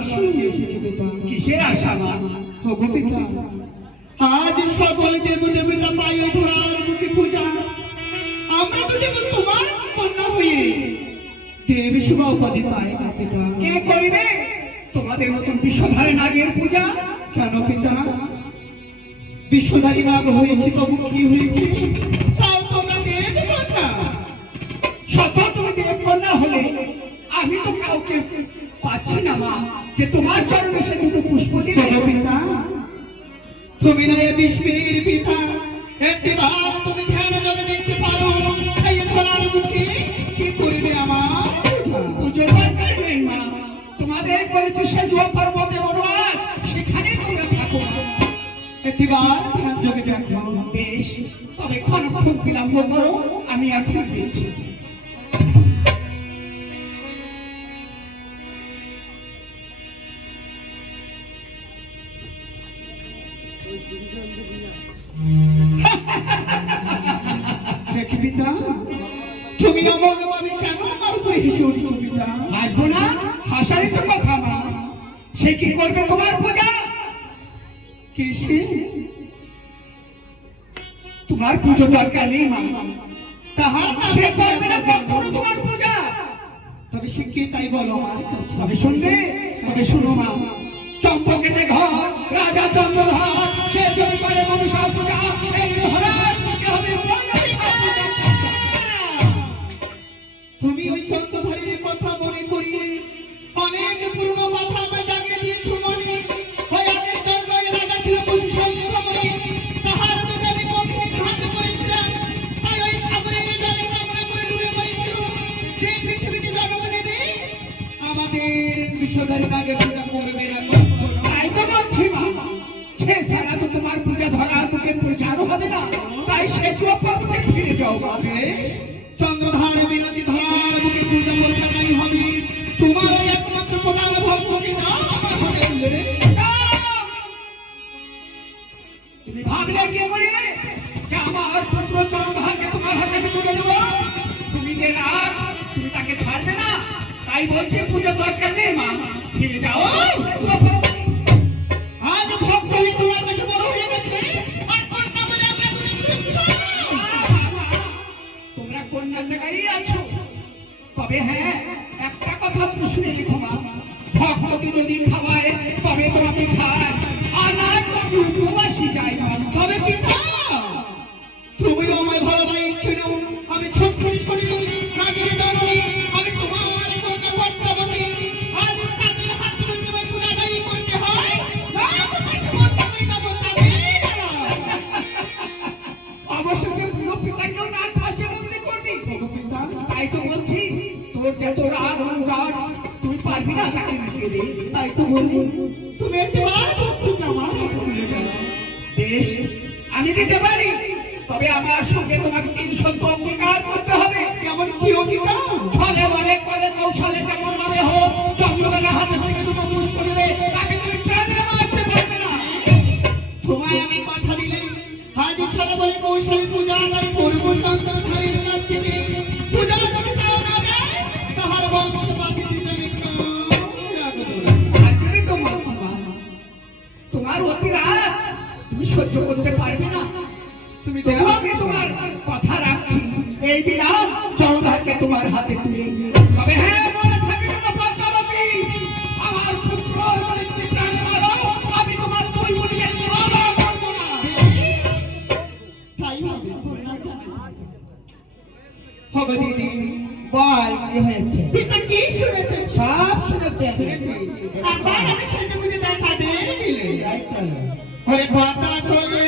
আশা নিয়ে এসেছে পিতা। কিসের আশা মা? ওগো পিতা, আজ সকল দেব দেবতা পায়ে ধরার মুখে পূজা, আমরা তো যেমন তোমার কন্যা হয়ে দেব সেবা উপাধি পাই না পিতা। কে করিবে তোমাদের মতন বিষধারী নাগের পূজা? কেন পিতা, বিশ্বধারী নাগ হয়েছে তবু কি হয়েছে? তাও তোমরা দেব কন্যা। শত তুমি দেবকন্যা হলে আমি তো কাউকে পাচ্ছি না মা, যে তোমার চরণে সে দুটো পুষ্প দিবে। ওগো পিতা, তুমি না এ বিশ্বের পিতা, একটিবার তুমি ধ্যান জলে দেখতে পারো এই ধরার মুখে কি করবে আমার পুজো দরকার নেই মা, তোমাদের করেছি সে জুয়া পর্বতে বনবাস, সেখানে তোমরা থাকো। একটিবার ধ্যান জলে দেখো। বেশ, তবে ক্ষণক্ষণ বিলম্ব করো, আমি এখন দিচ্ছি। দেখি পিতা, তুমি অমন মানে কেন আমার উপরে হেসে উঠছ পিতা? হাসবো না, হাসারই তো কথা মা। সে কি করবে তোমার পূজা? কিসে? তোমার পুজো দরকার নেই মা, তাহার সে করবে না কখনো তোমার পূজা। তবে সে কে তাই বলো আমার কাছে। তবে শুনবে, তবে শুনো মা, চম্পকেতে ঘর রাজা চন্দ্রধর, সে যদি করে মনসা পূজা, এই হরার পূজা হবে মনসা পূজা। তুমি ওই চন্দ্রধারীর কথা মনে করিয়ে অনেক পুরনো কথা আমায় জাগিয়ে দিয়েছো মনে। ওই আগের জন্মে রাজা ছিল পশু সংগ্রামে, তাহার মধ্যে আমি কখনো ঘাত করেছিলাম, তাই ওই সাগরের জলে কামনা করে ডুবে মরেছিল। যে পৃথিবীতে জন্ম নেবে আমাদের বিশ্বধারী নাগে পূজা করবে না কখনো। তাই তো বলছি মা, সে ছাড়া তো তোমার পূজা ধরার বুকে প্রচারও হবে না, তাই সে পর্বতে ফিরে যাও মা। বেশ, চন্দ্রধার বিলাতি ধরার মুখে পূজা পরিচালনাই হবে। তোমার ওই একমাত্র প্রধান ভক্তকে দাও আমার হাতে তুলে। তুমি ভাবলে কি করে যে আমার পুত্র চন্দ্রধারকে তোমার হাতে আমি তুলে দেবো? তুমি যে রাগ, তুমি তাকে ছাড়বে না, তাই বলছি পুজো দরকার নেই মা, ফিরে যাও। আজ ভক্ত হয়ে তোমার কাছে বড় হয়ে গেছে, আর কন্যা বলে আমরা তুমি তুচ্ছ। তোমরা কন্যার জায়গায় আছো। তবে হ্যাঁ, একটা কথা শুনে রেখো মা, ভক্তকে যদি খাওয়ায় তবে তো আমি খাই, আর না তো আমি উপবাসী যাই মা। তবে পিতা, তুমি আমায় ভালোবাসছো, আমি ছত্রিশ কোটি নাগের জননী, আমি তোমার কন্যা পদ্মাবতী। আজ তাদের হাত ধরে তোমায় গুণাগারি করতে হয়, না তোমার সমর্থ করি না বলতে। অবশেষে পুরো পিতাকেও না ফাঁসে বন্দি করবি। তাই তো বলছি, তোর যত রাগ অনুরাগ তুই পারবি না তাকে নিতে রে। তাই তো বলি, তুমি একবার ভক্তকে আমার হাতে তুলে দাও। বেশ, আমি দিতে পারি, তবে আমার সঙ্গে তোমাকে 300 অঙ্গীকার করতে হবে। এমন কি অঙ্গীকার? ছলে বলে কলে কৌশলে যেমন ভাবে হোক, চন্দ্রবেলা হাতে থেকে দুটো পুষ্প দেবে, তাকে তুমি প্রাণে মারতে পারবে না। তোমায় আমি কথা দিলে আজ ছলে বলে কৌশলী পূজা আদায় করব। চন্দ্রধারীর কাছ থেকে পূজা যদি তাও না দেয়, তাহার বংশ বাতি দিতে আজকে তো মা, তোমার অতি রাগ তুমি সহ্য করতে পারবে না। তুমি তবু দেখো, আমি তোমার কথা রাখছি, এই দিন চন্দ্রধারকে তোমার হাতে তুলে। তবে হ্যাঁ, মনে থাকবে না পদ্মাবতী, আমার পুত্র যদি প্রাণে মারো, আমি তোমার দুই বোনকে ক্ষমা করবো না। তাই হবে। হবে দিদি, বল কি হয়েছে? পিতা কি শুনেছে? সব শুনেছে। আবার আমি সেটা বুঝে তার সাথে দিলে। তাই চলো। ওরে কথা চলে